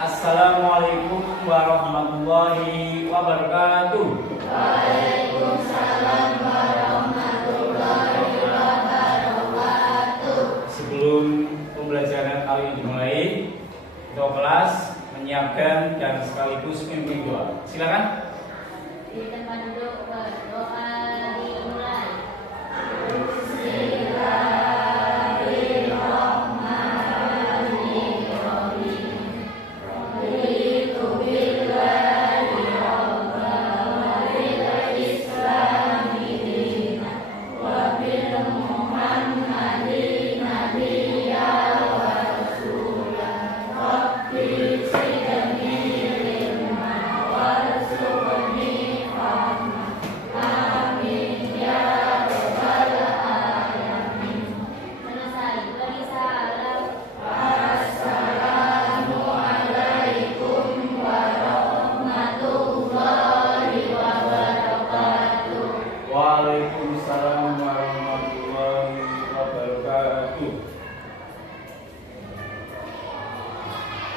Assalamualaikum warahmatullahi wabarakatuh. Waalaikumsalam warahmatullahi wabarakatuh. Sebelum pembelajaran kali ini dimulai, ketua kelas menyiapkan dan sekaligus memimpin doa. Silakan. Di tempat duduk berdoa dimulai. Waalaikumsalam warahmatullahi wabarakatuh.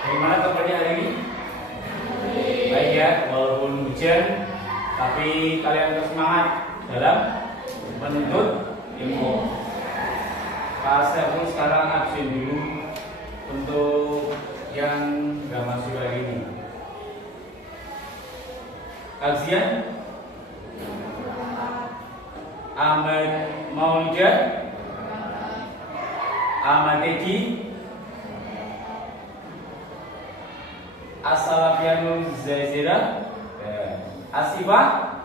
Bagaimana kabarnya hari ini? Baik ya, walaupun hujan, tapi kalian tetap semangat dalam menuntut ilmu. Saya pun sekarang absen dulu untuk yang nggak masuk hari ini. Kajian Ahmad Maulida, Ahmad Eki, As-Salafiyanul Zaizira, Asifah,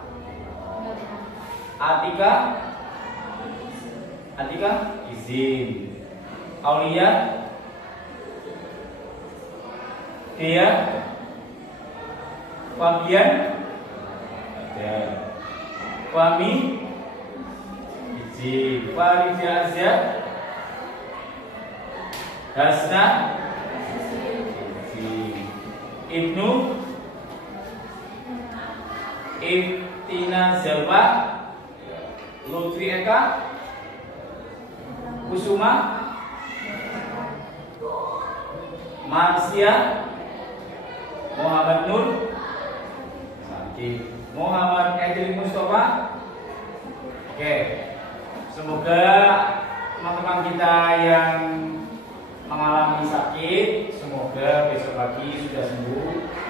Atika, izin, Aulia, Dia, Fabian, ada, Fami, izin, Farida Azza, Hasna, izin, Ibnu, Ibtina Zalwa, Lutfi Eka, Kusuma, Marsia, Muhammad Nur, Muhammad Edri Mustafa. Oke, semoga teman-teman kita yang mengalami sakit, semoga besok pagi sudah sembuh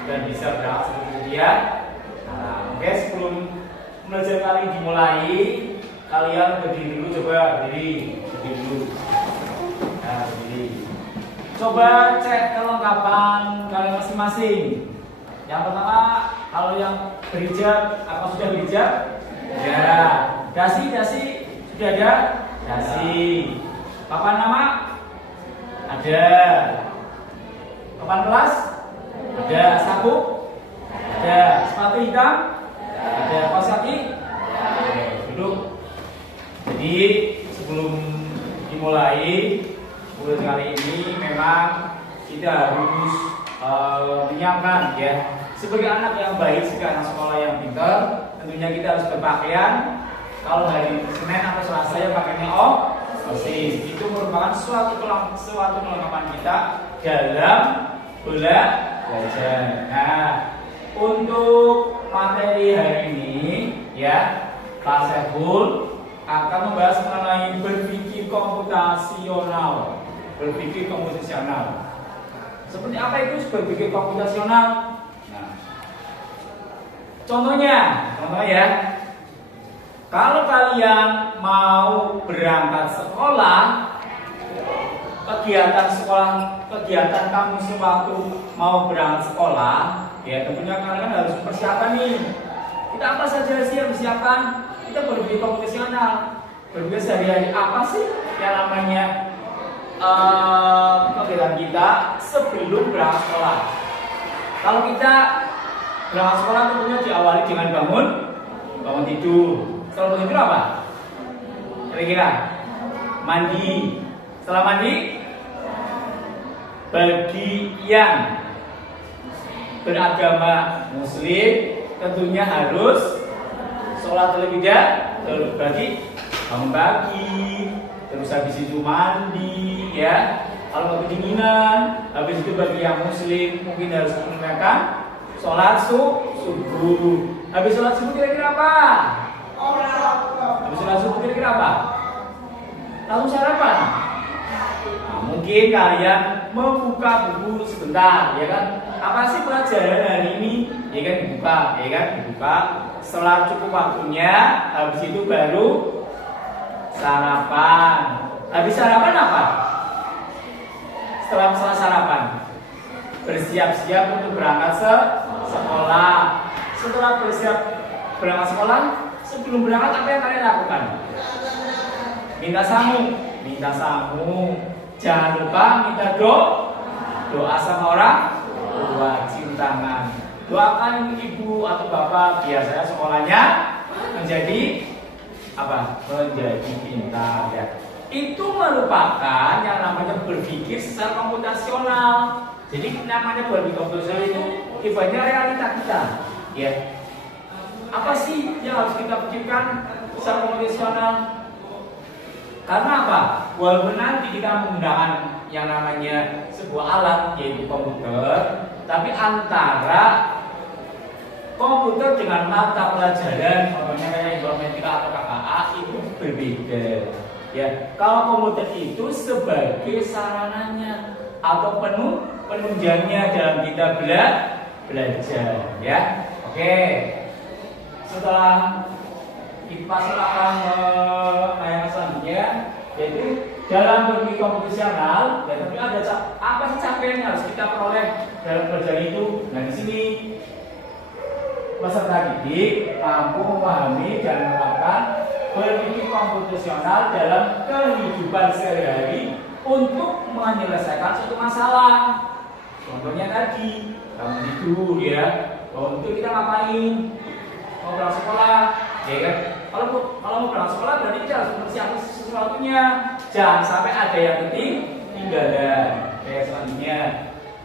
dan bisa berangkat seperti dia. Oke, sebelum belajar kali dimulai, kalian berdiri dulu, coba berdiri dulu. Nah, berdiri. Coba cek kelengkapan kalian masing-masing. Yang pertama, kalau yang berhijab, apa sudah berhijab? Ya. Dasi sudah ada? Dasi. Papan nama? Ada. Papan kelas? Ada. Sapu? Ada. Sepatu hitam? Ada. Kaos kaki? Oke, duduk. Jadi sebelum dimulai kuliah kali ini memang kita harus menyiapkan ya, sebagai anak yang baik, sebagai anak sekolah yang pintar, tentunya kita harus berpakaian. Kalau hari Senin atau Selasa ya pakainya osis. Itu merupakan suatu kelengkapan kita dalam belajar. Nah, untuk materi hari ini ya, Pak Saiful akan membahas mengenai berpikir komputasional. Seperti apa itu berpikir komputasional? Nah, contohnya ya, kalau kalian mau berangkat sekolah, kegiatan kamu sewaktu mau berangkat sekolah, ya tentunya kalian harus persiapan nih. Kita apa saja sih yang persiapan? Kita berpikir komputasional. Berpikir sehari-hari apa sih yang namanya kegiatan kita sebelum berangkat sekolah. Kalau kita berangkat sekolah tentunya diawali dengan bangun tidur. Setelah bangun tidur apa? Kira-kira mandi. Setelah mandi, bagi yang beragama Muslim tentunya harus sholat terlebih dahulu, bangun pagi, terus habis itu mandi, ya, Kalau nggak kedinginan, habis itu bagi yang muslim mungkin harus menunaikan sholat subuh. Habis sholat subuh kira-kira apa? Habis sholat subuh kira-kira apa? Langsung sarapan. Nah, mungkin kalian membuka buku sebentar, ya kan? Apa sih pelajaran hari ini? Ya kan dibuka. Setelah cukup waktunya, habis itu baru sarapan. Habis sarapan apa? Setelah sarapan, bersiap-siap untuk berangkat sekolah. Setelah bersiap berangkat sekolah, sebelum berangkat apa yang kalian lakukan? Minta samu. Jangan lupa minta doa sama orang tua, cium tangan. Doakan ibu atau bapak biar saya sekolahnya menjadi apa? Menjadi pintar ya. Itu merupakan yang namanya berpikir secara komputasional. Jadi namanya berpikir komputasional itu ibaratnya realita kita ya. Apa sih yang harus kita pikirkan secara komputasional? Karena apa? Walaupun nanti kita menggunakan yang namanya sebuah alat yaitu komputer, tapi antara komputer dengan mata pelajaran contohnya kayak informatika atau KKA itu berbeda. Ya, kalau komputer itu sebagai sarananya atau penunjangnya dalam kita belajar, ya. Oke. Setelah kita akan yang selanjutnya yaitu dalam berpikir komputasional, ya, tapi ada apa sih capaian yang harus kita peroleh dalam belajar itu? Nah, di sini peserta didik mampu memahami dan menerapkan berpikir komputasional dalam kehidupan sehari-hari untuk menyelesaikan suatu masalah. Contohnya tadi, bangun tidur ya. Bangun tidur kita ngapain? Mau berangkat sekolah, ya kan? Kalau mau berangkat sekolah berarti kita harus mempersiapkan sesuatunya. Jangan sampai ada yang ketinggalan. Kayak selanjutnya.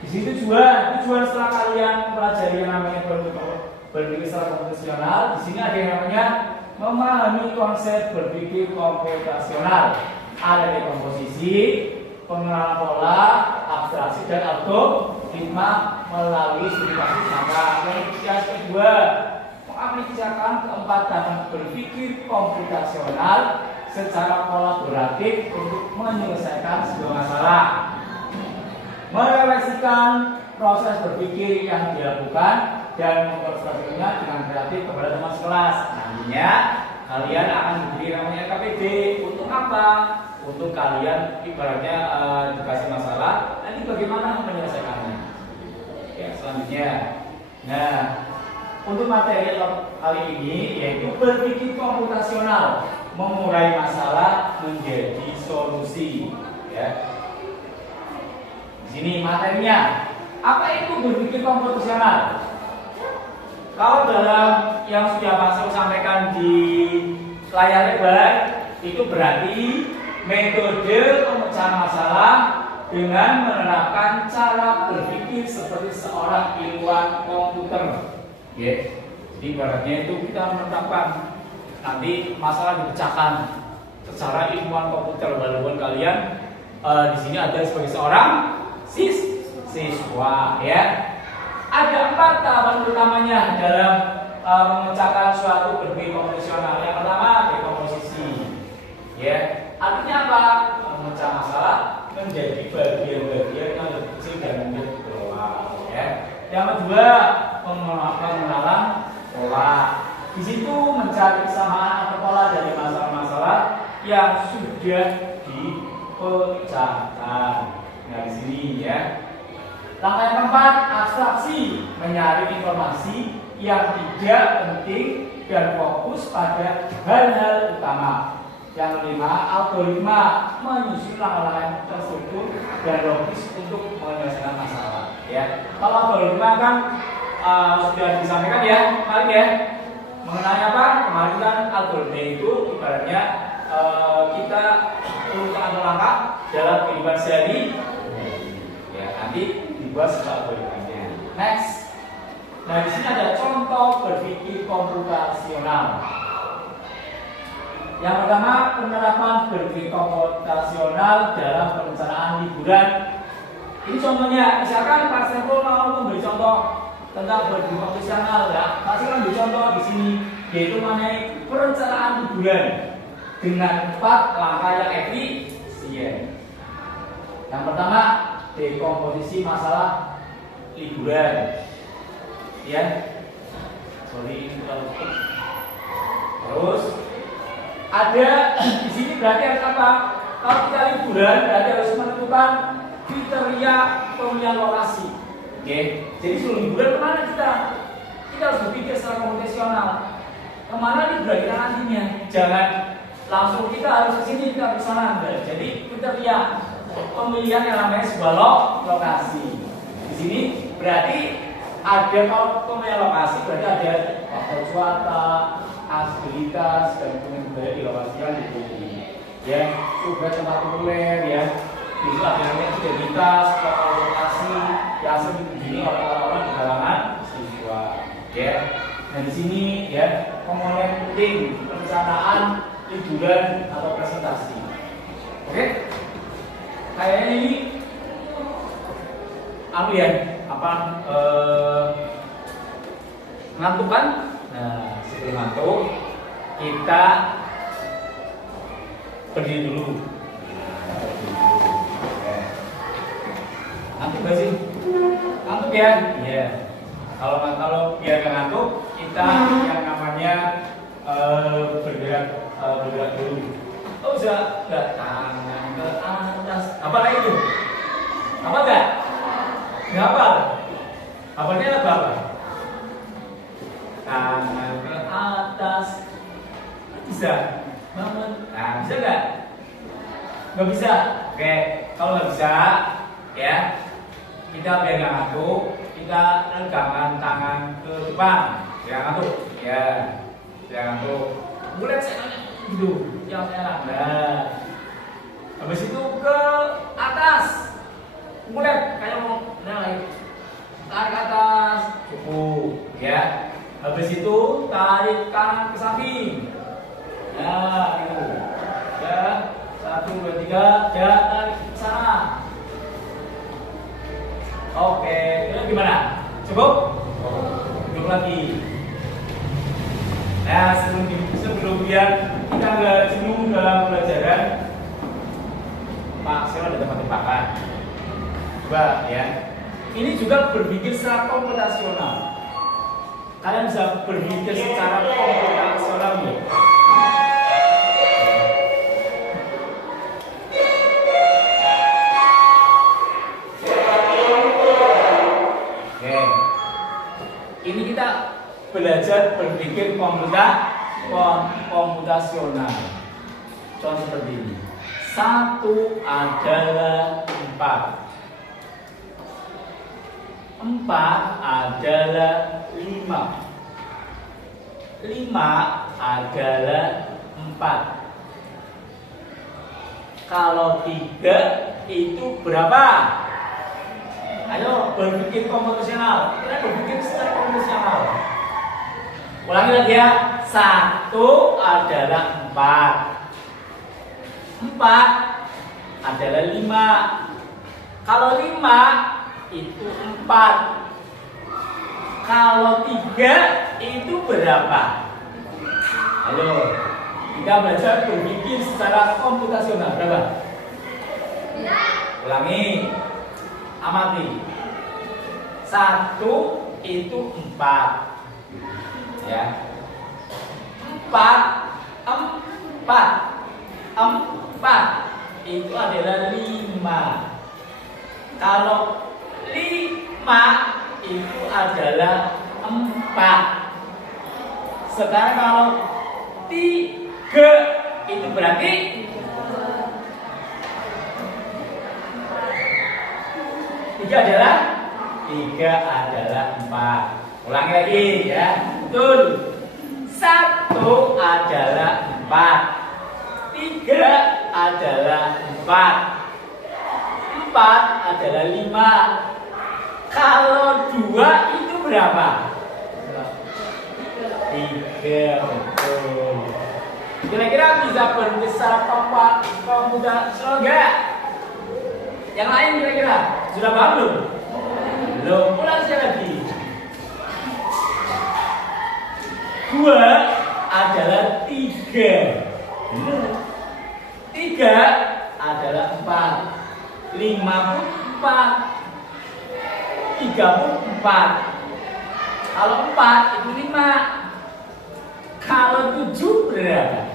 Di situ tujuan setelah kalian mempelajari yang namanya berpikir secara komputasional, di sini ada yang namanya memahami konsep berpikir komputasional. Ada dekomposisi, pengenalan pola, abstraksi dan algoritma melalui studi kasus nyata. Yang kedua, mengaplikasikan keempat tahapan berpikir komputasional secara kolaboratif untuk menyelesaikan sebuah masalah. Merefleksikan proses berpikir yang dilakukan dan mempersetujukannya dengan kreatif kepada teman sekelas. Nantinya kalian akan diberi namanya KPD. Untuk apa? Untuk kalian ibaratnya dikasih masalah, nanti bagaimana menyelesaikannya. Ya, selanjutnya. Nah, untuk materi kali ini yaitu berpikir komputasional, mengurai masalah menjadi solusi. Ya. Di sini materinya. Apa itu berpikir komputasional? Kalau dalam yang sudah Pak sampaikan di layar lebar, itu berarti metode pemecahan masalah dengan menerapkan cara berpikir seperti seorang ilmuwan komputer. Ya, jadi ibaratnya itu kita menetapkan nanti masalah dipecahkan secara ilmuwan komputer walaupun kalian di sini ada sebagai seorang siswa, ya. Ada 4 tahapan utamanya dalam memecahkan suatu berpikir komputasional. Yang pertama, dekomposisi. Ya, artinya apa? Memecah masalah menjadi bagian-bagian yang lebih kecil dan mudah dikelola. Ya. Yang kedua, pengenalan pola. Di situ mencari kesamaan atau pola dari masalah-masalah yang sudah dipecahkan. Nah, di sini ya. Langkah yang keempat, abstraksi, menyaring informasi yang tidak penting dan fokus pada hal-hal utama. Yang kelima, algoritma, menyusun langkah-langkah terstruktur dan logis untuk menyelesaikan masalah. Ya, kalau algoritma kan sudah disampaikan ya kemarin ya. Mengenai apa? Kemarin kan algoritma itu ibaratnya kita urutan langkah dalam kehidupan sehari. Ya, nanti dibuat secara algoritmanya. Next. Nah, di sini ada contoh berpikir komputasional. Yang pertama, penerapan berbagai komputasional dalam perencanaan liburan. Ini contohnya, misalkan Pak Saiful mau memberi contoh tentang berbagai komputasional, ya. Pasti kan beri contoh di sini, yaitu mengenai perencanaan liburan dengan 4 langkah yang efisien. Yang pertama, dekomposisi masalah liburan. Ya, sorry, terus ada di sini berarti harus apa? Kalau kita liburan berarti harus menentukan kriteria pemilihan lokasi. Oke, jadi sebelum liburan kemana kita? Kita harus berpikir secara komputasional. Kemana liburan kita nantinya? Jangan langsung kita harus ke sini, kita ke sana. Jadi kriteria pemilihan yang namanya sebuah lokasi. Di sini berarti ada, kalau pemilihan lokasi berarti ada faktor cuaca, aksesibilitas, dan budaya di lokasi yang diikuti. Ya, juga tempat populer, ya. Itu ada namanya identitas, lokasi yang sering dikunjungi oleh orang-orang di kalangan siswa. Ya, dan di sini ya komponen penting perencanaan liburan atau presentasi. Oke, kayaknya ini ya ngantuk kan? Nah, sebelum ngantuk kita berdiri dulu. Ngantuk gak sih? Ngantuk ya? Iya. Kalau biar gak ngantuk, kita yang namanya bergerak dulu. Oh, sudah tangan ke atas. Apa lagi itu? Apa enggak? Enggak apa? Apanya apa? Tangan ke atas. Bisa? Bangun. Nah, bisa nggak? Nggak bisa. Oke, kalau nggak bisa, ya kita biar nggak ngantuk, kita regangkan tangan ke depan. Biar ngantuk, ya. Biar ngantuk. Mulai saya gitu, yang enak. Nah, habis itu ke atas. Mulai kayak mau naik. Tarik ke atas, cukup, ya. Habis itu tarik kanan ke samping. Nah, itu. Ya, 1, 2, 3, ya, tarik ke sana. Oke, itu gimana? Cukup? Duduk lagi. Nah, sebelum biar kita nggak jenuh dalam pelajaran, Pak, saya ada tempat-tempakan. Coba ya. Ini juga berpikir secara komputasional. Kalian bisa berpikir secara komputasional ya. Oke. Ini kita belajar berpikir komputasional. Contoh seperti ini. 1 adalah 4. 4 adalah 5. 5 adalah 4. Kalau 3 itu berapa? Ayo berpikir komputasional. Kita berpikir secara komputasional. Ulangi lagi ya. 1 adalah 4. 4 adalah 5. Kalau 5 itu 4. Kalau 3 itu berapa? Ayo, kita belajar berpikir secara komputasional. Berapa? Ulangi. Amati. 1 itu 4. Ya. 4 itu adalah 5. Kalau 5 itu adalah 4. Sekarang kalau 3 itu berarti 3 adalah 4. Ulangi lagi ya. Betul. 1 adalah 4. 3 adalah 4. 4 adalah 5. Kalau 2 itu berapa? 3. Betul. Kira-kira bisa berbesar apa mudah slow enggak? Yang lain kira-kira sudah paham belum? Belum. Ulang sekali lagi. 2 adalah 3. Benar. 3 adalah 4. 5 pun 4. 3 pun 4. Kalau 4 itu 5. Kalau 7 berapa?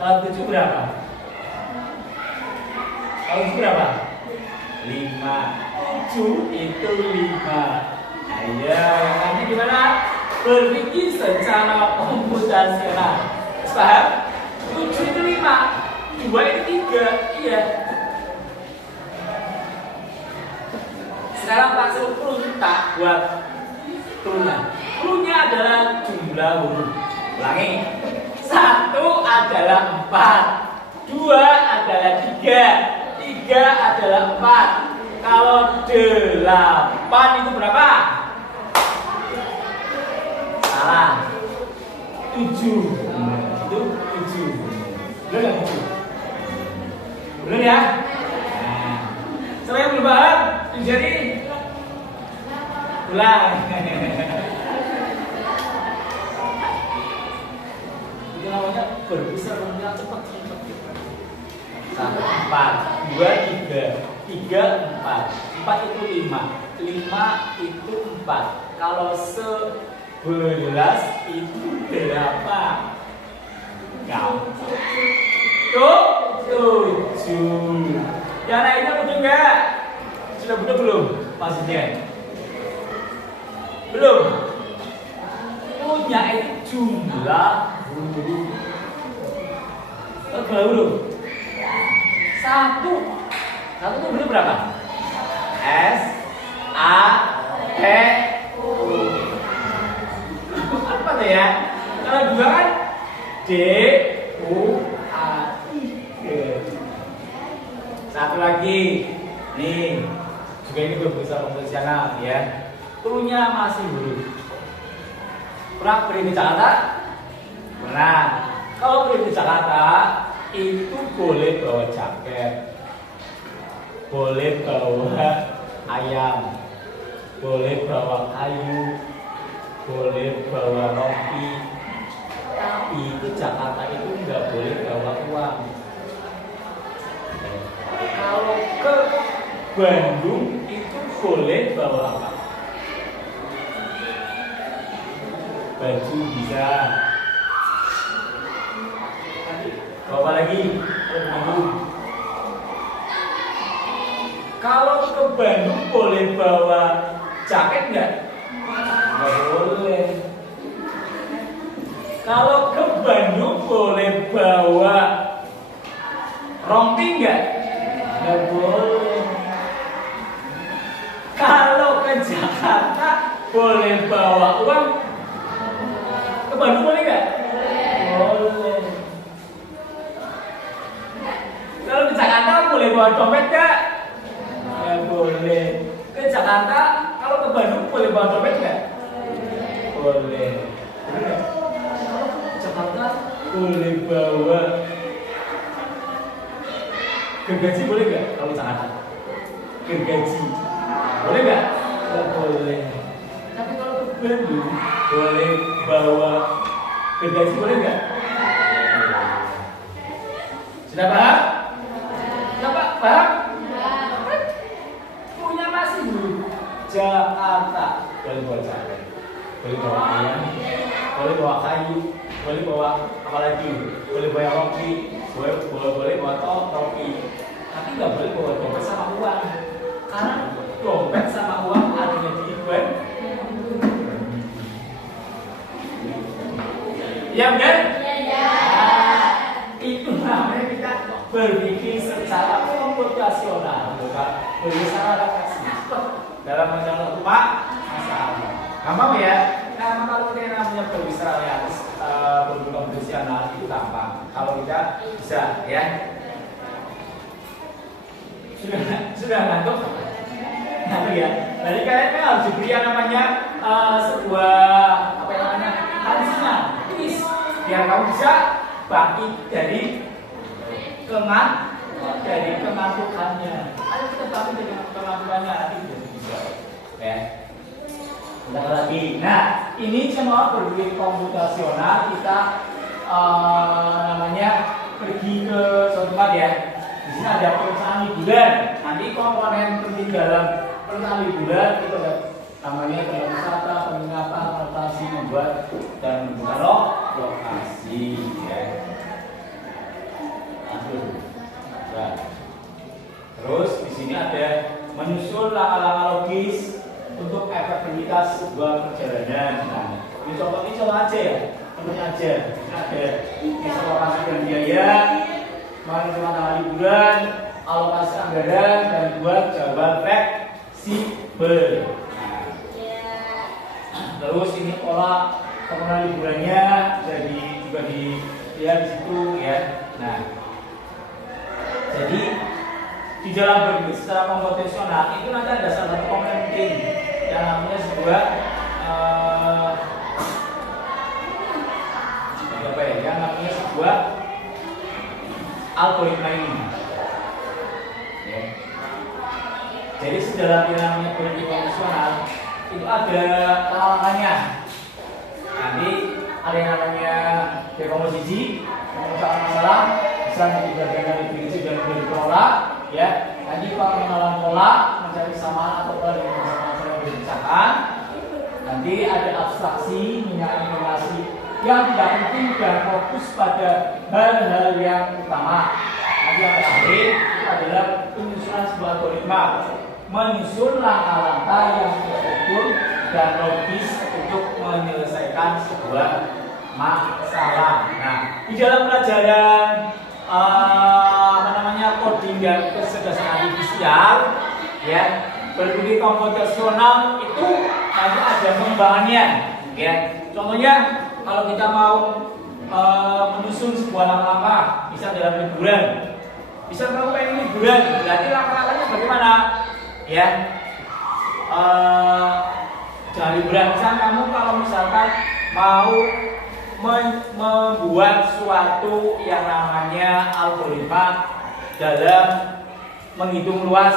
Kalau 7 berapa? Kalau 7 berapa? 5. 7 itu 5. Ayo, yang nanti gimana? Berpikir secara komputasional. Paham? 7 itu 5. 2 itu 3. Iya. Sekarang Pak Sultan tak buat turunan. Cluenya adalah jumlah huruf. Ulangi. 1 adalah 4. 2 adalah 3. 3 adalah 4. Kalau 8 itu berapa? Salah. 7. Itu 7. Benar nggak 7? Benar ya? Nah, siapa yang belum paham? Jadi ulang. Itu namanya berpisah yang cepat. 1, 4, 2, 3, 3, 4. 4 itu 5. 5 itu 4. Kalau 11 itu berapa? Gampang. 7. Yang lainnya betul nggak? Sudah betul belum? Maksudnya belum. Punya itu jumlah huruf. Berapa huruf? 1. 1 itu huruf berapa? S, A, T, U. Apa tuh ya? Kalau 2 kan D, U, A, I, G. 1 lagi. Nih, juga ini berbahasa konvensional ya. Punya masih huruf. Pernah pergi ke Jakarta? Pernah. Kalau pergi ke Jakarta itu boleh bawa jaket, boleh bawa ayam, boleh bawa kayu, boleh bawa roti. Tapi itu Jakarta itu nggak boleh bawa uang. Kalau ke Bandung itu boleh bawa apa? Baju bisa. Bawa lagi ke Bandung. Kalau ke Bandung boleh bawa jaket nggak? Nggak boleh. Kalau ke Bandung boleh bawa rompi nggak? Nggak boleh. Kalau ke Jakarta boleh bawa uang? Ke Bandung boleh nggak? Boleh. Kalau ke Jakarta boleh bawa dompet nggak? Nggak boleh. Ke Jakarta, kalau ke Bandung boleh bawa dompet nggak? Boleh. Kalau ke Jakarta boleh bawa gergaji boleh nggak? Kalau Jakarta gergaji boleh nggak? Nggak boleh. Tapi kalau ke Bandung boleh bawa gergaji boleh nggak? Sudah paham? Sudah paham? Punya masih dulu. Jakarta boleh bawa jaket, boleh bawa ayam, boleh bawa kayu, boleh bawa apa lagi? Boleh bawa roti, boleh bawa topi. Tapi nggak boleh bawa dompet sama uang. Karena dompet sama uang adanya di Bandung. Ya benar? Ya. Itu namanya kita berpikir secara komputasional, bukan secara refleksi. Dalam menjawab masalah. Gampang ya? Nah, kalau kita namanya berbicara realis, berpikir komputasional itu gampang. Kalau kita bisa, ya. Sudah ngantuk? Ngantuk ya. Jadi kalian harus diberi yang namanya sebuah apa yang namanya biar kamu bisa bangkit dari kemampuannya. Ayo kita bangkit dari kemampuannya nanti bisa. Ya. Bentar lagi. Nah, ini semua berpikir komputasional kita namanya pergi ke suatu tempat ya. Di sini ada perencanaan liburan. Nanti komponen penting dalam perencanaan liburan itu ada namanya tempat wisata, penginapan, transportasi, membuat dan menentukan lokasi. Ya. Nah, terus di sini ada menyusun langkah-langkah logis untuk efektivitas sebuah perjalanan. Nah, ini contoh aja ya. Contohnya aja. Ada alokasi dan biaya, menentukan tanggal liburan, alokasi anggaran, dan buat jawaban fleksibel. Terus ini pola pemenuhan liburannya jadi juga dilihat di situ ya. Nah, jadi di dalam berpikir secara komputasional itu nanti ada salah satu komponen penting yang namanya sebuah yang namanya sebuah algoritma ini. Ya. Jadi sedalam yang namanya berpikir komputasional itu ada langkahnya. Nanti ada yang namanya dekomposisi, pemecahan masalah, bisa dibagian dari prinsip dan dikelola, ya. Nanti pengenalan pola, mencari kesamaan atau pola dengan masalah yang dibicarakan. Nanti ada abstraksi, informasi yang tidak penting dan fokus pada hal-hal yang utama. Nanti yang terakhir adalah penyusunan sebuah algoritma, menyusun langkah-langkah yang terukur dan logis untuk menyelesaikan sebuah masalah. Nah, di dalam pelajaran coding dan kecerdasan artifisial, ya, berpikir komputasional itu nanti ada pengembangannya, ya. Contohnya kalau kita mau menyusun sebuah langkah-langkah, bisa dalam liburan, bisa kamu pengen liburan, berarti langkah-langkahnya bagaimana? Ya, jangan liburan. Misalkan kamu kalau misalkan mau membuat suatu yang namanya algoritma dalam menghitung luas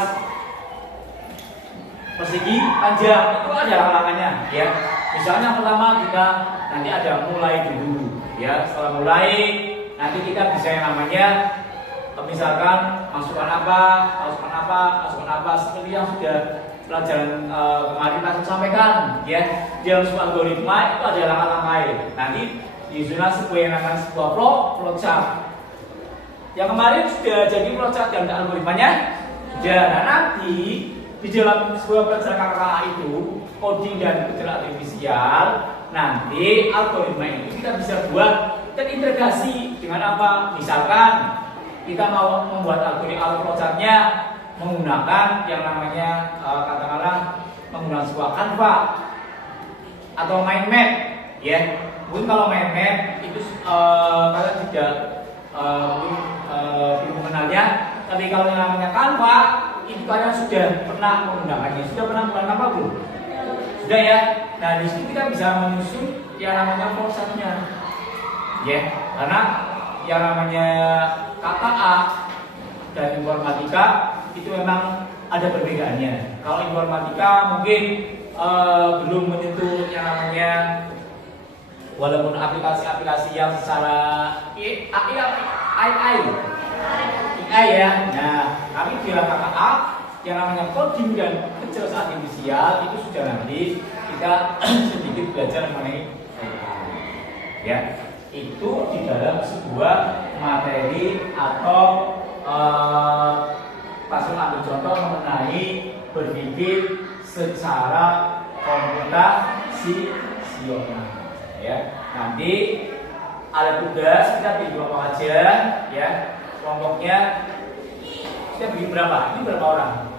persegi panjang, itu ada langkah-langkahnya, ya. Misalnya yang pertama kita nanti ada mulai dulu, ya. Setelah mulai nanti kita bisa yang namanya misalkan masukkan apa, seperti yang sudah pelajaran kemarin langsung sampaikan, ya. Di dalam sebuah algoritma itu ada langkah-langkah. Nanti disusun sebuah yang namanya sebuah flowchart. Yang kemarin sudah jadi flowchart dan algoritmanya sudah. Nah, nanti di dalam sebuah pelajaran KKA itu coding dan kecerdasan artifisial, nanti algoritma itu kita bisa buat terintegrasi dengan apa? Misalkan kita mau membuat algoritma flowchartnya menggunakan yang namanya katakanlah menggunakan sebuah Canva atau mind map, ya. Mungkin kalau mind map itu kalian tidak belum mengenalnya, tapi kalau yang namanya Canva itu kalian sudah pernah menggunakannya. Sudah pernah menggunakan Canva belum? Sudah, ya. Nah, di sini kita bisa menyusun yang namanya flowchartnya, ya. Karena yang namanya KKA dan informatika itu memang ada perbedaannya. Kalau informatika mungkin belum menyentuh yang namanya, walaupun aplikasi-aplikasi yang secara AI ya. Nah, tapi di KKA yang namanya coding dan kecerdasan artifisial itu sudah nanti kita sedikit belajar mengenai AI, ya. Itu di dalam sebuah materi atau langsung ambil contoh mengenai berpikir secara komputasional, ya. Nanti ada tugas kita bikin kelompok aja, ya. Kelompoknya kita bikin berapa? Ini berapa orang?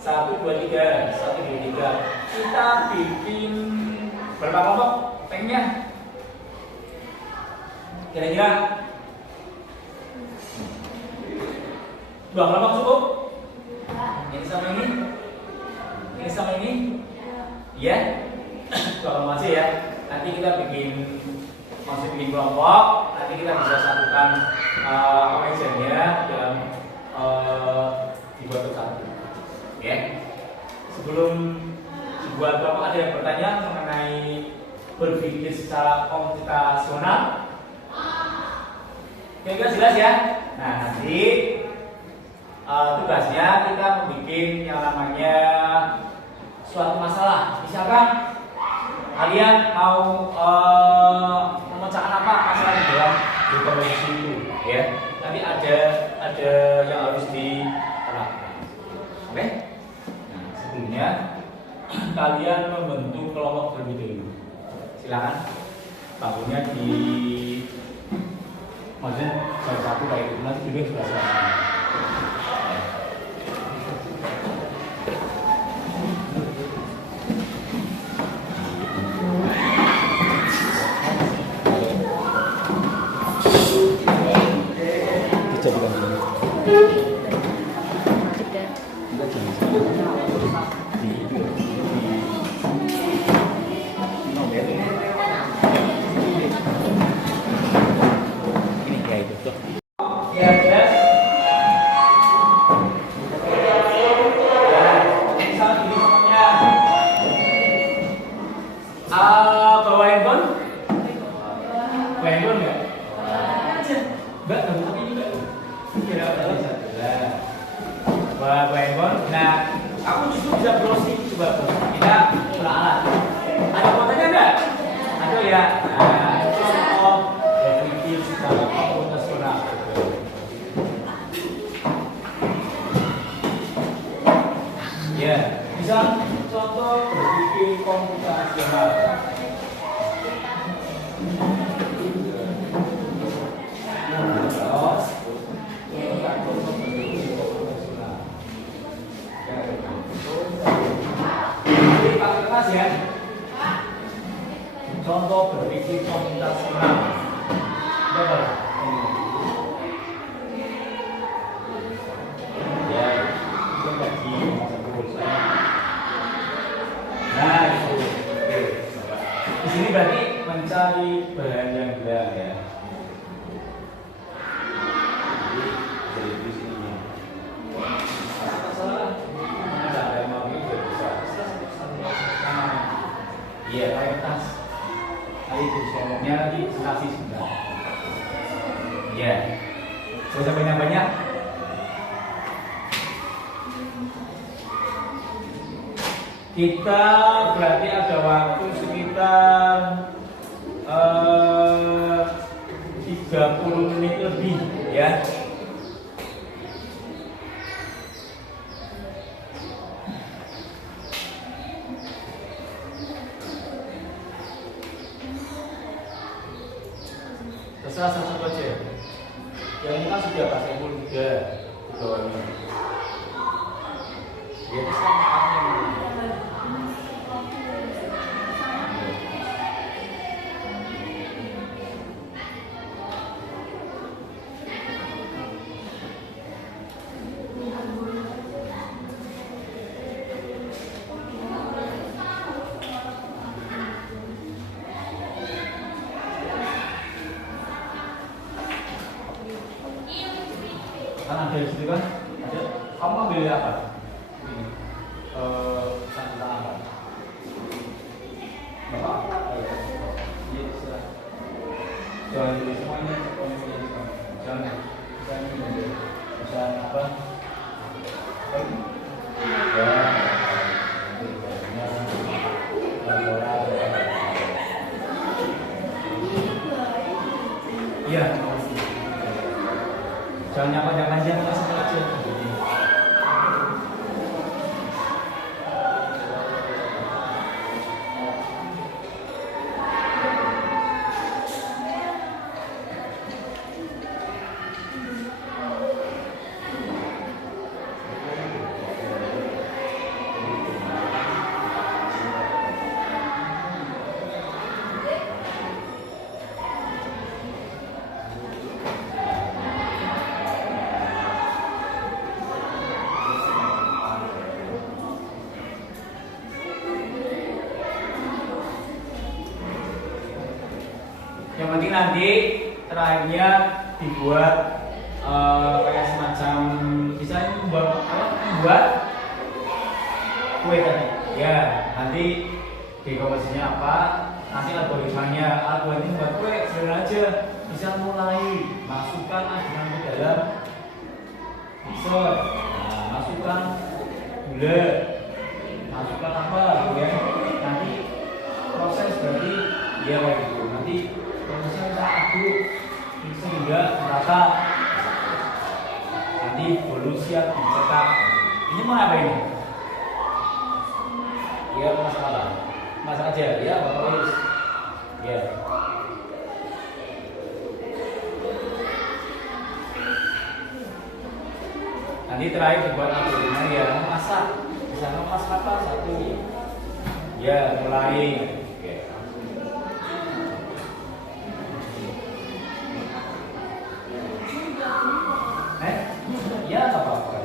1, 2, 3, 1, 2, 3. Kita bikin berapa kelompok? Pengennya kira-kira 2 kelompok cukup? Ini sama ini, ya. 2 kelompok aja, ya. Nanti kita bikin masih bikin kelompok, nanti kita bisa satukan actionnya dalam dibuat satu. Oke. Sebelum dibuat kelompok, ada yang bertanya mengenai berpikir secara komputasional? Oke, jelas ya. Nah, nanti tugasnya kita membuat yang namanya suatu masalah. Misalkan kalian mau memecahkan apa masalah di dalam komposisi itu, ya. Nanti ada yang harus diterapkan. Oke? Nah, sebelumnya kalian membentuk kelompok terlebih dahulu. Silakan. Bangunnya di maksudnya salah satu kayak gitu, nanti juga sebelah sana. Bawa handphone? Bawa handphone nggak? Enggak, tapi juga. Kira ada satu. Bawa handphone. Nah, aku justru bisa browsing coba. Kita pulang alat. Ada fotonya enggak? Ada ya. Nah, contoh definitif secara komputasional. Ya, bisa contoh berpikir komputasional. Ya. Contoh berpikir komputasional. Betul. Ya, itu bagi nah, itu. Oke. Di sini berarti mencari bahan yang benar ya. Jadi di sini. Iya, mayoritas. Tadi itu soalnya lagi nasi sudah. Iya. Sudah banyak-banyak. Kita berarti ada waktu sekitar 30 menit lebih ya. Terserah satu aja. Yang ini kan sudah pakai pul juga di bawahnya. Ya kan ada di situ kan, ada. Kamu ambil apa? Ini, tanda apa? Bapak? Iya, silakan. Jangan dulu semuanya, jangan apa? Iya. Jangan yang panjang-panjang, langsung aja. Yang penting nanti terakhirnya dibuat kayak semacam misalnya membuat kue tadi. Ya, nanti di komposisinya apa? Nanti algoritmanya, algoritma buat kue sederhana aja. Bisa mulai masukkan adonan ke dalam mixer, nah, masukkan gula, masukkan apa, ya. Nanti proses berarti ya gitu. Nanti prosesnya kita aduk sehingga merata. Nanti bolu siap dicetak. Ini mau apa ini? Ya masak apa? Masak aja ya, Bapak Luis. Ya. Nanti terakhir dibuat algoritma ya, masak. Bisa masak apa? Satu. Ya, mulai. Oke. Ya, tak apa-apa.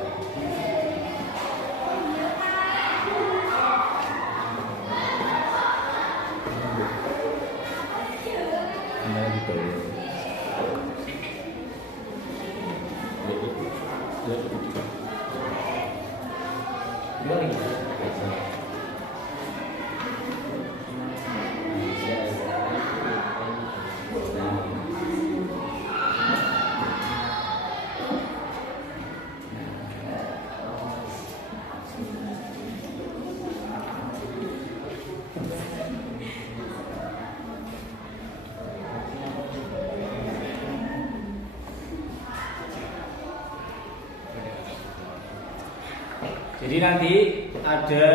Jadi nanti ada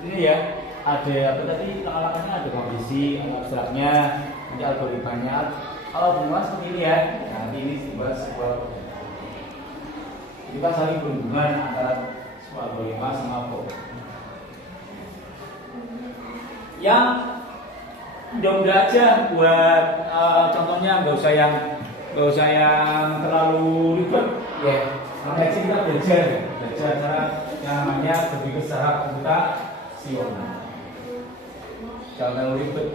ini ya, ada apa tadi langkah-langkahnya, ada kondisi abstraknya, nanti algoritmanya. Kalau bunga seperti ini ya, nanti ini dibuat sebuah kita saling berhubungan antara sebuah algoritma sama kok. Yang mudah-mudah aja buat contohnya, nggak usah yang terlalu ribet ya. Makanya kita belajar cara yang namanya berpikir secara komputasional. Jangan terlalu ribet.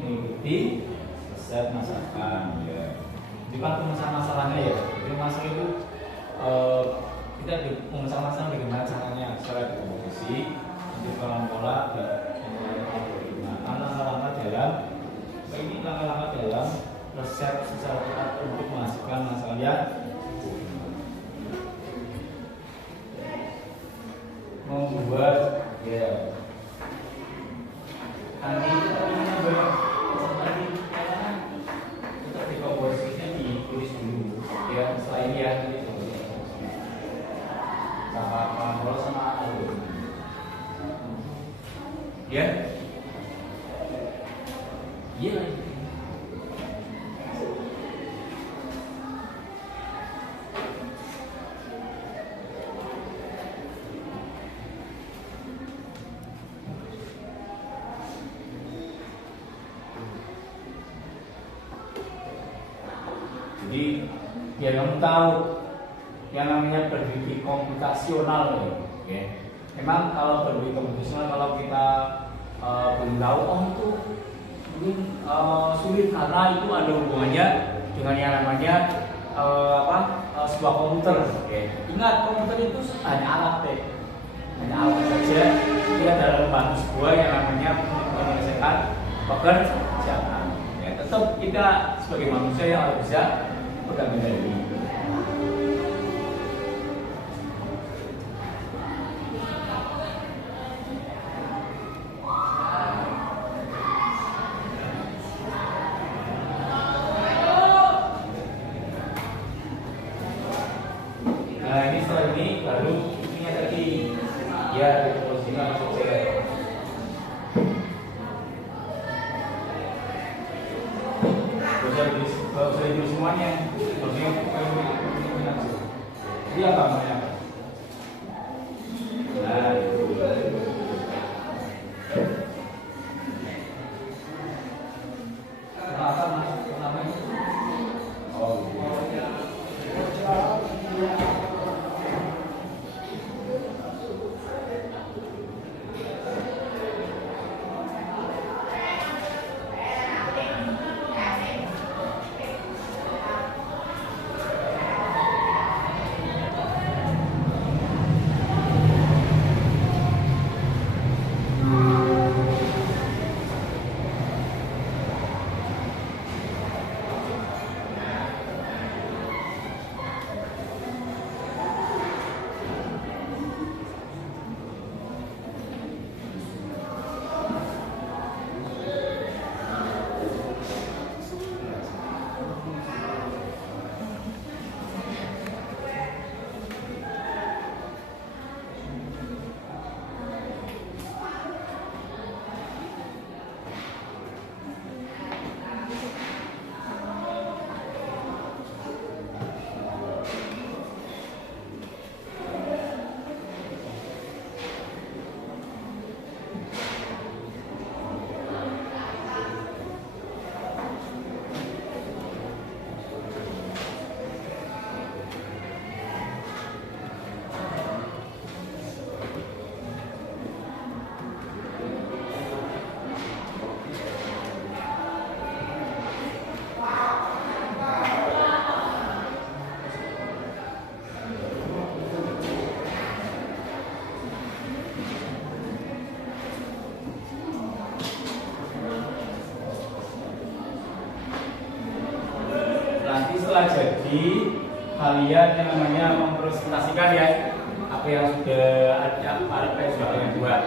Mengikuti resep masakan ya. Jadi kan masalahnya ya. Jadi masak itu kita memesan masakan bagaimana caranya, secara komposisi, untuk pola-pola dan langkah-langkah dalam ini langkah-langkah dalam resep secara tepat untuk menghasilkan masakan yang membuat ya. Nanti kita punya banyak tetap di komposisinya ditulis dulu ya, setelah ini ya sama kalau sama algoritma ya iya. Jadi biar kamu tahu yang namanya berpikir komputasional ya. Memang kalau berpikir komputasional, kalau kita belum tahu, itu mungkin sulit karena itu ada hubungannya dengan yang namanya sebuah komputer. Ingat, komputer itu hanya alat hanya alat saja. Dia dalam membantu sebuah yang namanya menyelesaikan pekerjaan. Tetap kita sebagai manusia yang harus bisa berkendali. Nah ini setelah ini baru ininya tadi ya posisinya masuk saya. Gak usah ditulis semuanya, maksudnya Jadi apa namanya? Nah, itu. Apa namanya? Oh, iya. Nanti setelah jadi kalian yang namanya mempresentasikan ya apa yang sudah ada, apa yang sudah kalian buat.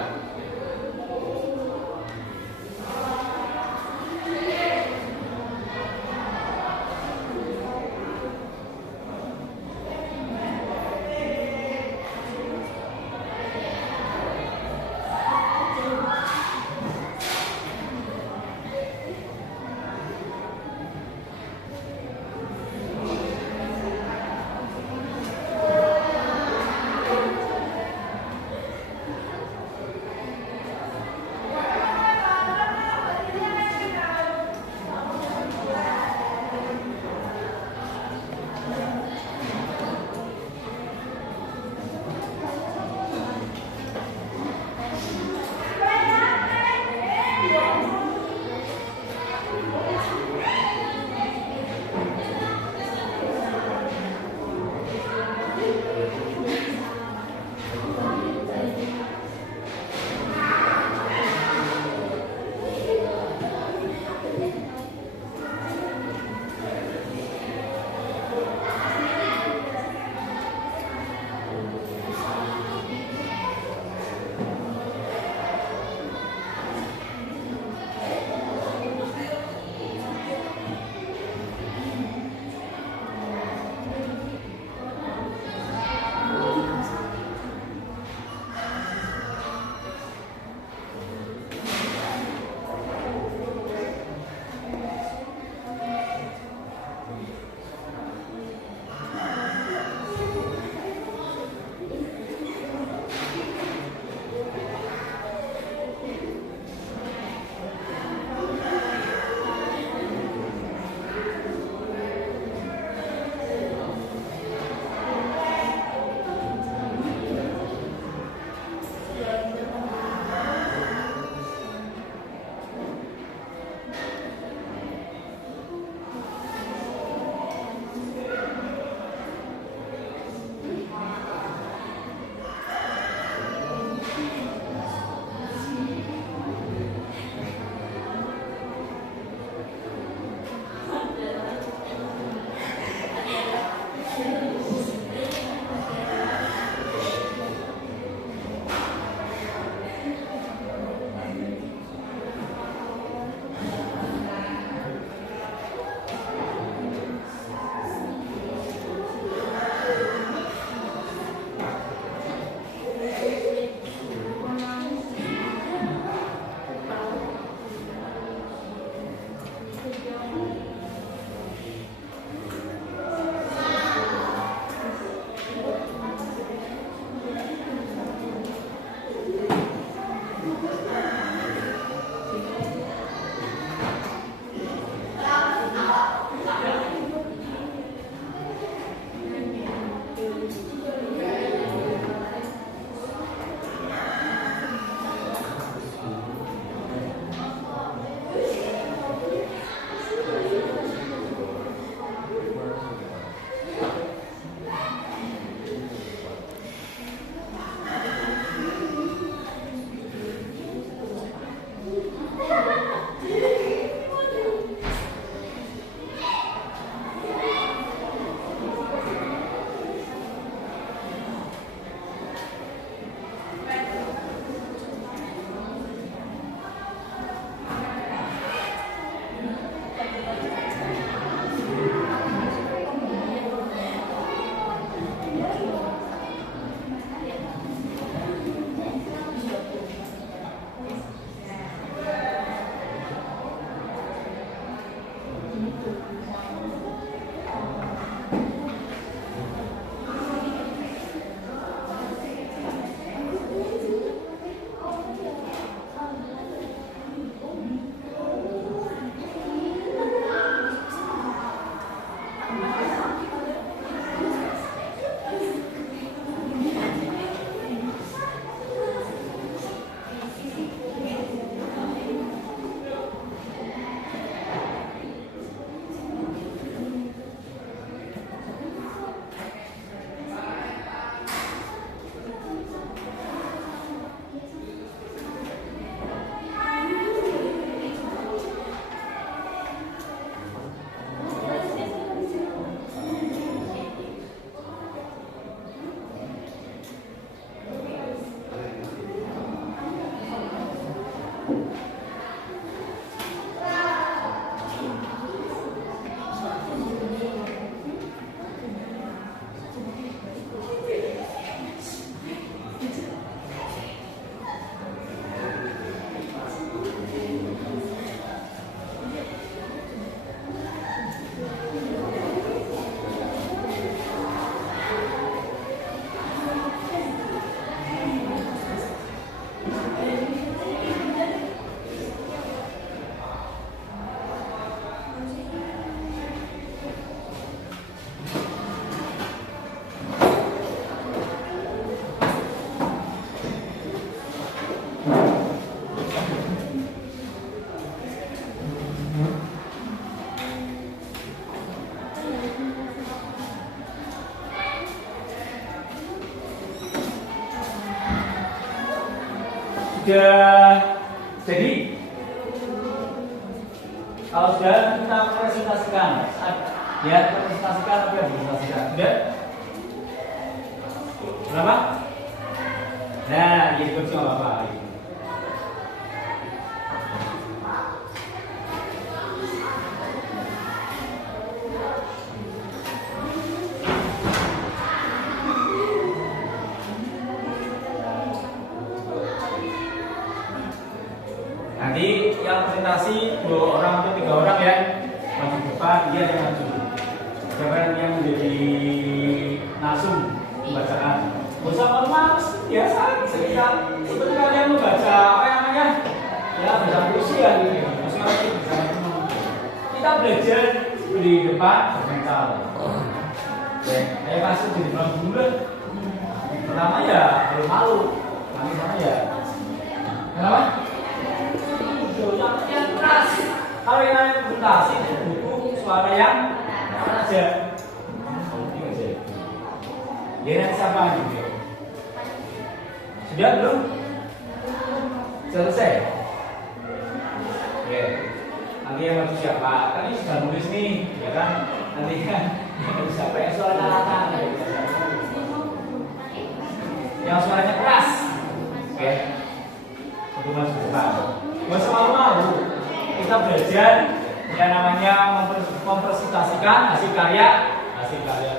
Sudah jadi, kalau sudah kita presentasikan, ya presentasikan apa yang dipresentasikan? Sudah? Berapa? Nah, ini kursi nggak apa-apa. Nanti yang presentasi 2 orang atau 3 orang ya, maju depan, dia yang maju. Siapa yang menjadi nasum pembacaan? Bisa malu-malu biasa, sekitar seperti kalian membaca apa yang namanya, ya baca puisi ya gitu. Maksudnya bisa kita belajar di depan bermental. Saya masuk di depan dulu. Pertama ya belum malu, nanti sama ya. Kenapa? Yang keras. Kalau yang namanya presentasi itu butuh suara yang keras aja. Ya nanti siapa juga. Sudah belum? Selesai. Oke. Nanti yang maju siapa? Tadi sudah nulis nih, ya kan? Nanti kan siapa yang suara lantang? Yang suaranya keras. Oke. Untuk maju depan. Gak usah malu-malu. Kita belajar yang namanya mempresentasikan hasil karya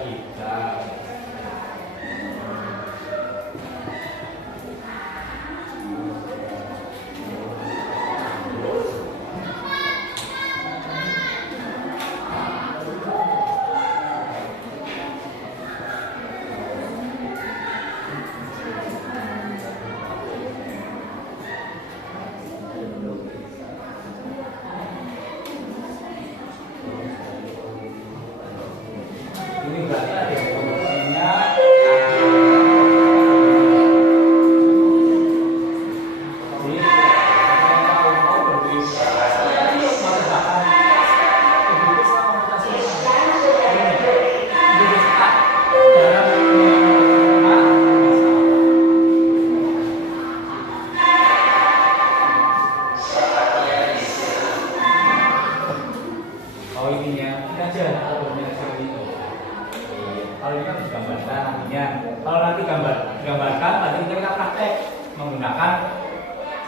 kita. Ini berarti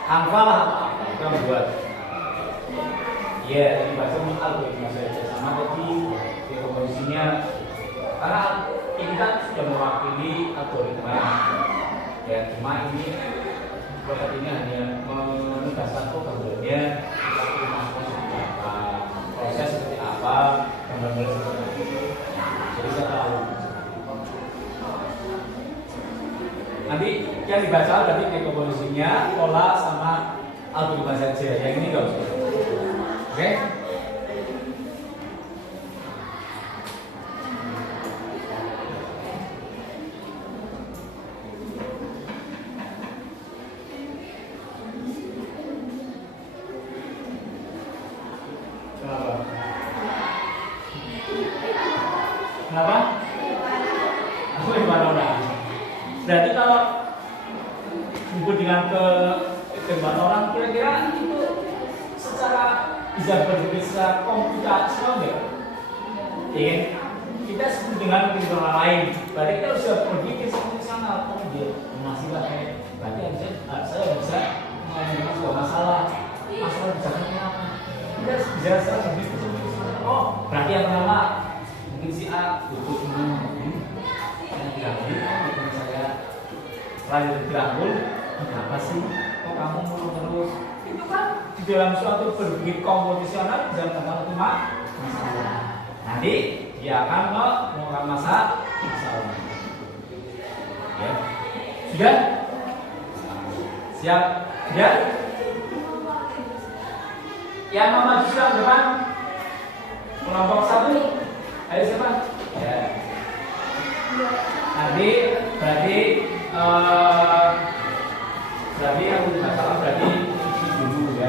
Hafal apa kita buat. Ya, dibaca algoritma saja sama tadi komposisinya. Karena ini kan sudah mewakili algoritma. Ya, cuma ini produk ini hanya menegaskan programnya proses seperti apa, gambar-gambar seperti itu. Jadi saya tahu. Nanti yang dibaca berarti dekomposisinya, pola sama algoritma saja. Yang ini enggak usah. Oke? Kenapa? Aku orang. Berarti kalau disebut dengan kehidupan orang, kira-kira itu secara bisa berpikir secara komputasional nggak? Ya, kita sebut dengan kehidupan orang lain. Berarti kita harus berpikir komputasional. Oh dia masih pakai. Berarti saya bisa mengenai sebuah masalah bicaranya apa? Kita bisa secara berpikir komputasional. Oh berarti yang pertama mungkin si A butuh ini. Yang tidak saya lanjut dirangkul. Kenapa sih? Kok kamu mulu terus? Itu kan di dalam suatu berpikir komputasional bisa tentang masalah. Nanti dia akan mengungkap masalah. Ya, sudah? Siap? Ya? Yang mau maju siap depan? Kelompok 1. Ayo siapa? Ya. Nanti berarti aku tidak salah berarti ini dulu ya.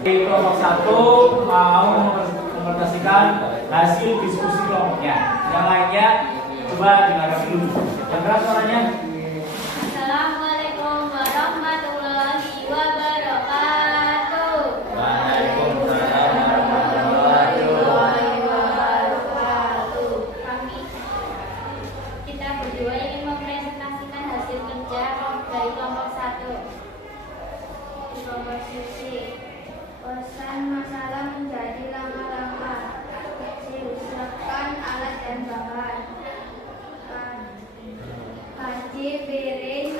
Kelompok 1 mau mempresentasikan hasil diskusi kelompoknya. Yang lainnya coba dengarkan dulu. Yang keras suaranya. Assalamualaikum warahmatullahi wabarakatuh. Waalaikumsalam warahmatullahi wabarakatuh. Kita berdua ingin mempresentasikan hasil kerja dari kelompok 1. Komposisi pesan masalah menjadi langkah-langkah. Siapkan alat dan bahan. Kaji piring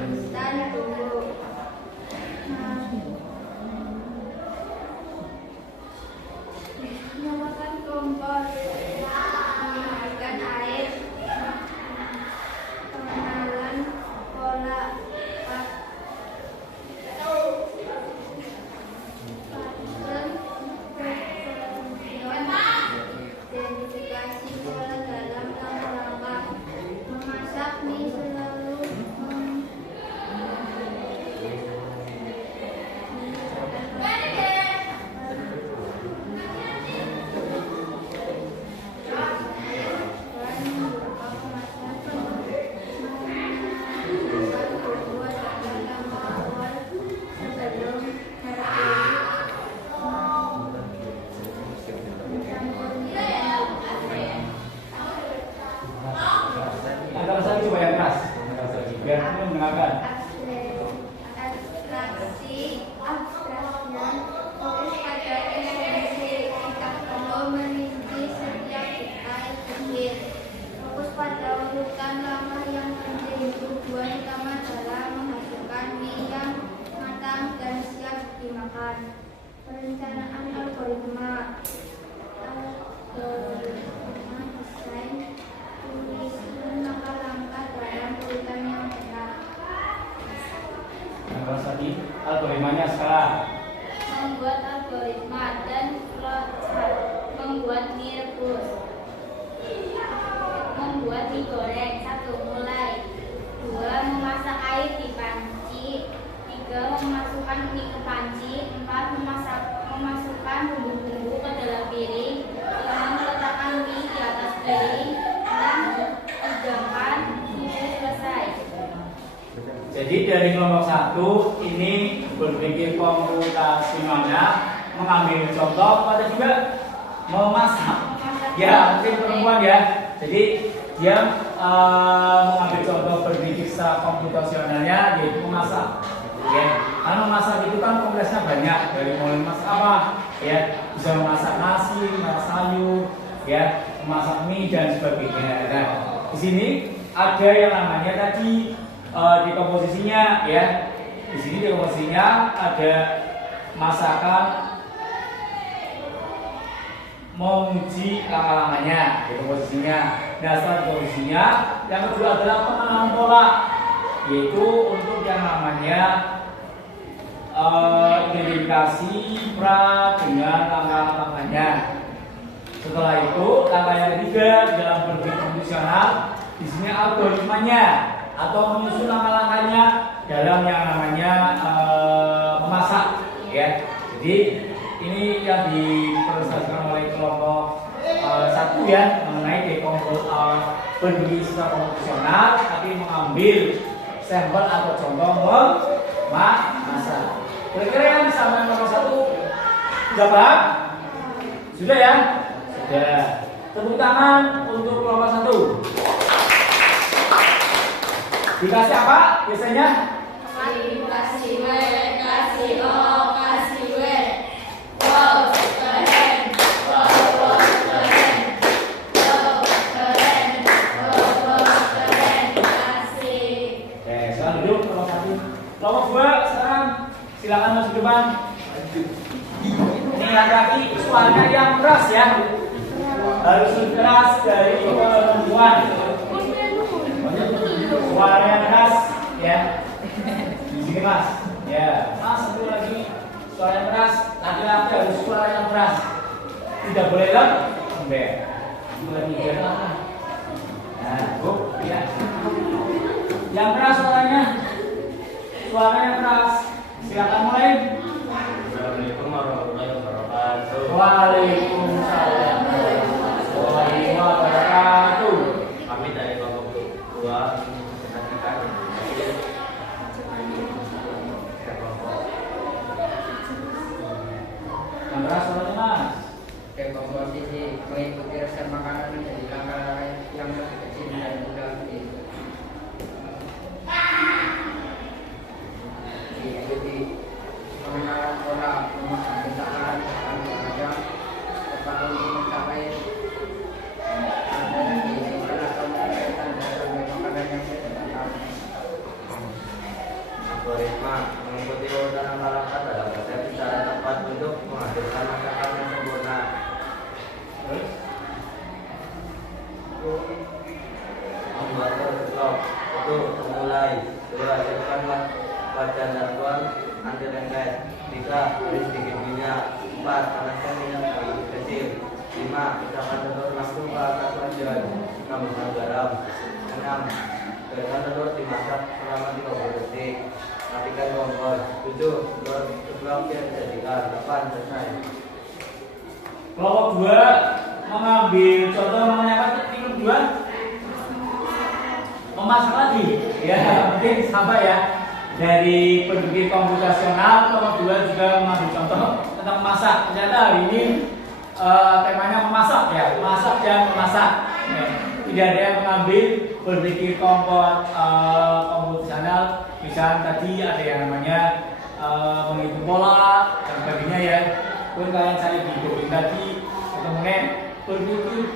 instan dulu. Nyalakan kompor. Menghangatkan air. Pengenalan pola identifikasi pola dalam langkah-langkah. Memasak mie selalu Antara saya coba yang keras. Biar kamu mendengarkan. abstraksian fokus pada esensi. Kita perlu merinci setiap detail kecil. Fokus pada urutan langkah yang penting. Tujuan utama adalah menghasilkan mie yang matang dan siap dimakan. Perencanaan algoritma desain tulisan langkah-langkah dalam urutan yang benar. Yang keras tadi algoritmanya sekarang. Membuat algoritma dan flowchart. Membuat mie rebus. Membuat mie goreng. 1. Mulai. 2. Memasak air di panci. 3. Memasukkan mie ke panci. 4. Memasukkan bumbu-bumbu ke dalam piring. 5. Meletakkan mie di atas piring. 6. Hidangkan. Mie selesai. Jadi dari kelompok 1 ini berpikir komputasionalnya mengambil contoh, ada juga memasak. Ya, mungkin perempuan ya. Jadi dia mengambil contoh berpikir secara komputasionalnya yaitu memasak. Ya, karena memasak itu kan kompleksnya banyak, dari mulai memasak apa, ya, bisa memasak nasi, memasak sayur, ya, memasak mie dan sebagainya. Nah, di sini ada yang namanya tadi di komposisinya, ya. Di sini di komposisinya ada masakan menguji langkah-langkahnya, itu posisinya. Dasar posisinya. Yang kedua adalah pengenalan pola, yaitu untuk yang namanya identifikasi pra dengan langkah-langkahnya. Setelah itu langkah yang ketiga dalam berpikir fungsional, di sini algoritmanya atau menyusun langkah-langkahnya dalam yang namanya memasak, ya. Jadi ini yang dipresentasikan oleh kelompok 1 ya, mengenai berpikir secara komputasional tapi mengambil sampel atau contoh memasak. Kira-kira yang disampaikan nomor 1 sudah paham? Sudah ya? Sudah. Tepuk tangan untuk kelompok 1. Dikasih apa biasanya? Kasih W, kasih O, kasih W. Wow, keren. Wow, keren. Wow, keren. Wow, keren. Kasih. Oke, sekarang duduk kelompok 1. Kelompok 2 sekarang silakan masuk depan. Ini laki-laki suaranya yang keras ya. Harus keras dari perempuan. Suara yang keras ya. Di sini Mas. Ya, Mas satu lagi suara yang keras. Laki-laki harus suara yang keras. Tidak boleh lembek. Lagi jalan. Nah, Bu, ya. Yang keras suaranya. Suara yang keras. Silakan mulai. Assalamualaikum warahmatullahi wabarakatuh. Waalaikumsalam warahmatullahi wabarakatuh. Kami dari kelompok 2 menyaksikan Yang keras suaranya Mas. Komposisi mengikuti resep makanan menjadi langkah-langkah yang lebih kecil dan mudah diikuti. Pengenalan pola memasak misalkan ada tepat untuk mencapai ada diinginkan atau mencapai dasar makanan yang disediakan. algoritma mengikuti urutan langkah-langkah dalam resep secara tepat untuk menghasilkan masakan yang sempurna. Membuat workshop itu memulai 2. Siapkanlah wajan dan tuan anti lengket. 3. Beri sedikit minyak. 4. Panaskan minyak yang kecil. 5. Pisahkan telur langsung ke atas wajan. Tambahkan garam. 6. Biarkan telur dimasak selama 30 detik. Matikan kompor. 7. Telur seblak yang dijadikan. 8. Selesai. Kelompok 2 mengambil contoh namanya apa? Tipe 2 memasak lagi. Ya, mungkin sama ya. Dari berpikir komputasional, kelompok 2 juga mengambil contoh tentang memasak. Ternyata hari ini temanya memasak ya, memasak dan memasak. Ya. Tidak ada yang mengambil berpikir komputasional. Misalnya tadi ada yang namanya menghitung pola dan sebagainya ya. Pun kalian cari di Google tadi, kemudian berpikir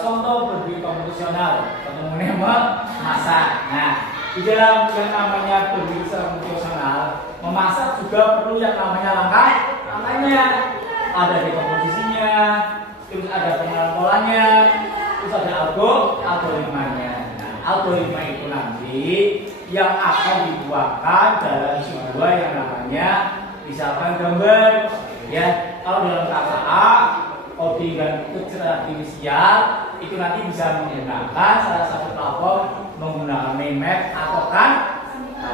contoh berpikir komputasional, kemudian memasak. Nah, di dalam yang namanya berpikir komputasional, memasak juga perlu yang namanya langkah-langkahnya. Ada di komposisinya, terus ada pengenalan polanya, terus ada algoritmanya. Nah, algoritma itu nanti yang akan dibuatkan dalam sebuah yang namanya misalkan gambar. Ya, kalau dalam KKA, coding dan kecerdasan artifisial itu nanti bisa menggunakan salah satu platform menggunakan mind map atau Canva.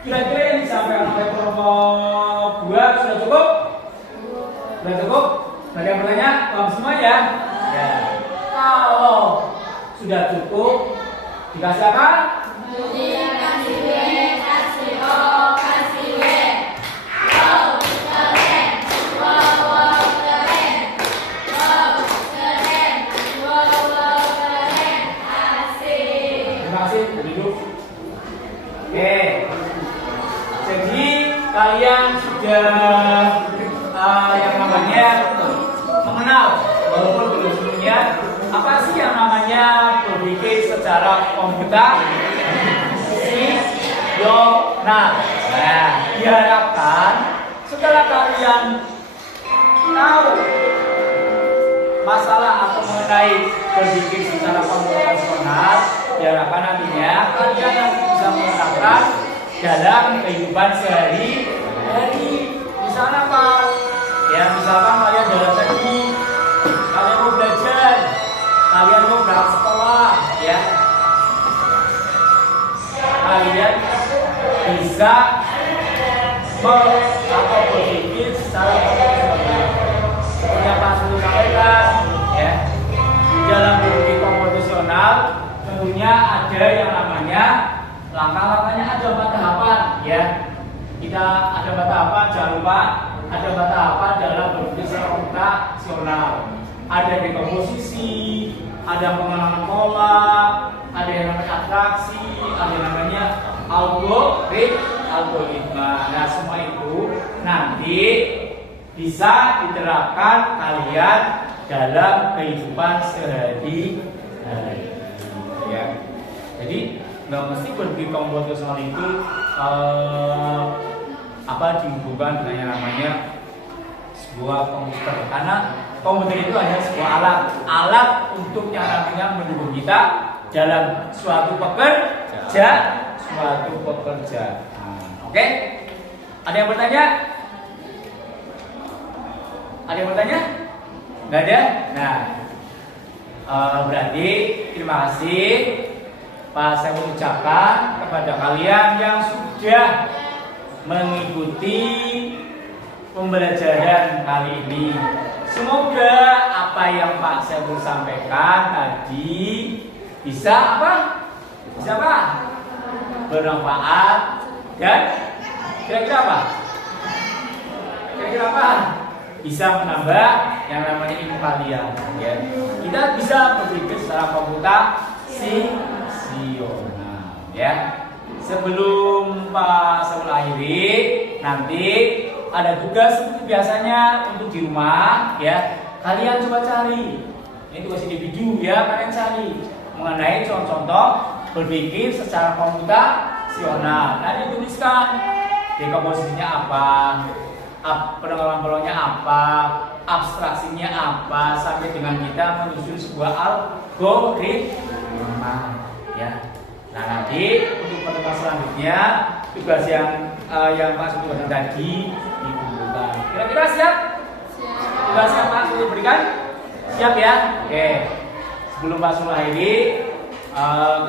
Kira-kira yang disampaikan oleh kelompok 2 sudah cukup? Sudah cukup? Ada yang bertanya? Paham semua ya? Ya. Kalau sudah cukup, dikasih apa? Kasih W, kasih O, kasih W. Wow, keren. walaupun belum sepenuhnya. Apa sih yang namanya berpikir secara komputasional? Nah, diharapkan setelah kalian tahu masalah atau mengenai berpikir secara komputasional, diharapkan nantinya kalian nanti bisa menerapkan dalam kehidupan sehari-hari. Misalnya apa? Ya, misalkan kalian jalan pagi, kalian mau belajar, kalian mau berangkat sekolah, ya, kalian bisa atau berpikir secara komputasional. Seperti yang Pak Sulu sampaikan, ya, dalam berpikir komputasional tentunya ada yang namanya langkah-langkahnya, ada 4 tahapan, ya. Kita ada 4 tahapan, jangan lupa ada 4 tahapan dalam berpikir secara komputasional. Ada dekomposisi, ada pengenalan pola, ada yang namanya atraksi, ada yang namanya algoritma. Nah, semua itu nanti bisa diterapkan kalian dalam kehidupan sehari-hari, ya. Jadi nggak mesti berpikir komputasional itu dihubungkan dengan yang namanya sebuah komputer, karena komputer itu hanya sebuah alat untuk yang namanya mendukung kita dalam suatu pekerjaan. Oke? Ada yang bertanya? Ada yang bertanya? Nggak ada? Nah, berarti terima kasih Pak, saya mengucapkan kepada kalian yang sudah mengikuti pembelajaran kali ini. Semoga apa yang Pak Sebul sampaikan tadi bisa apa? Bisa apa? Bermanfaat dan kira-kira apa? Kira-kira apa? Bisa menambah yang namanya ilmu kalian, ya. Kita bisa berpikir secara komputasional, ya. Sebelum Pak Sebul akhiri, nanti ada tugas seperti biasanya untuk di rumah, ya. Kalian coba cari, ini tugas individu, ya. Kalian cari mengenai contoh-contoh berpikir secara komputasional. Nanti tuliskan dekomposisinya apa, penenggalan polanya apa, abstraksinya apa, sampai dengan kita menyusun sebuah algoritma, ya. Nah, nanti untuk pertemuan selanjutnya tugas yang Pak Sudah tadi dikumpulkan. Kira-kira siap? Tugas yang Pak Sudah berikan? Siap, ya? Oke. Sebelum Pak Sudah akhiri,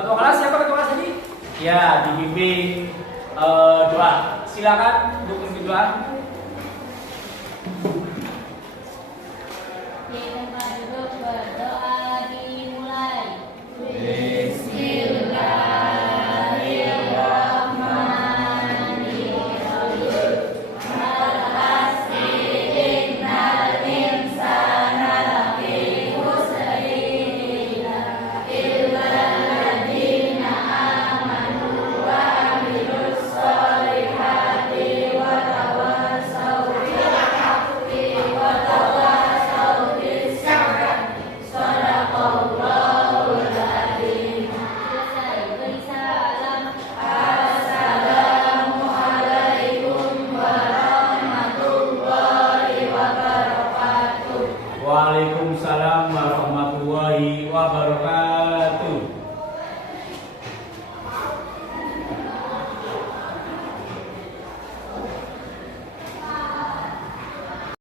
ketua kelas siapa ketua kelas tadi? Ya, dibimbing doa. Silakan untuk memimpin doa. Tempat duduk berdoa dimulai. Waalaikumsalam warahmatullahi wabarakatuh.